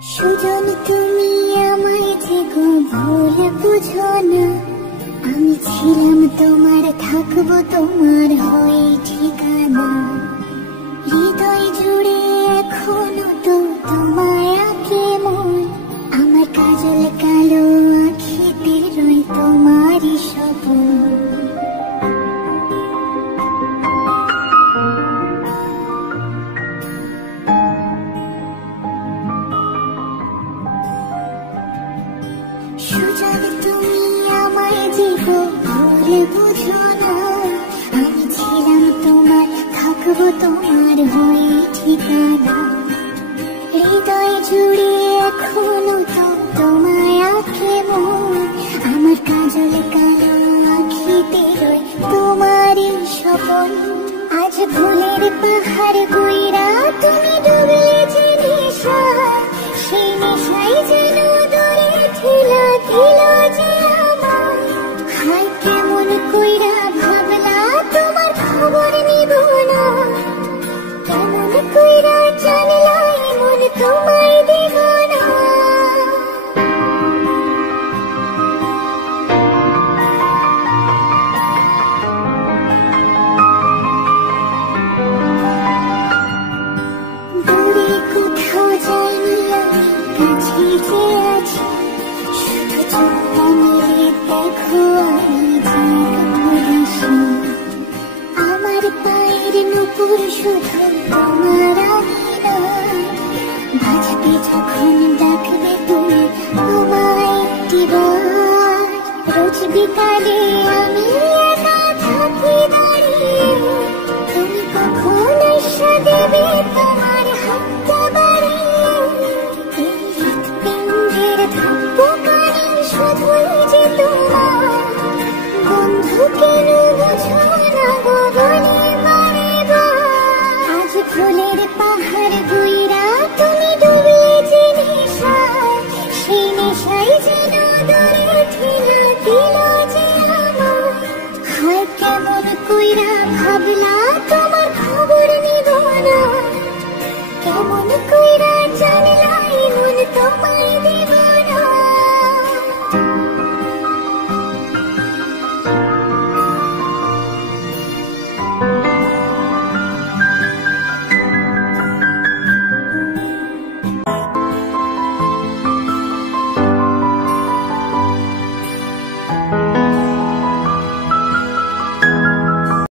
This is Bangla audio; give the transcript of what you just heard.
সুজন তুমি আমায় যে গো ভুল বুঝো না, আমি ছিলাম তোমার, থাকবো তোমার হয়ে ঠিকানা। হৃদয় জুড়ে এখনো তো তোমায় আঁকে মন, আমার কাজল কালো আঁখিতে রয় তোমারই স্বপন। সুজন তুমি আমায় যে গো ভুল বুঝো না, আমি ছিলাম তোমার, থাকবো তোমার হয়ে ঠিকানা। হৃদয় জুড়ে এখনো তো তোমায় আঁকে মন, আমার কাজল কালো আঁখিতে রয় তোমারই স্বপন। আজ ভুলের পাহাড় বইরা তুমি ডুবে যে নেশায়, সেই নেশায় যেন দরে ঠেলা দিল যে আমায়। হায় কেমন কইরা ভাবলা তোমার খবর নিব না, কেমন কইরা জানলা এমন তোমায় দিব না। দূরে কোথাও যাইনি আমি, কাছে যে আছি, শুধু চোখটা মেলে দেখো আমি যে উদাসী। আমার পায়ের নুপুর শুধু তোমার আঙিনা, বাজবে যখন ডাকবে তুমি তোমায় একটিবার। রোজ বিকালে আমি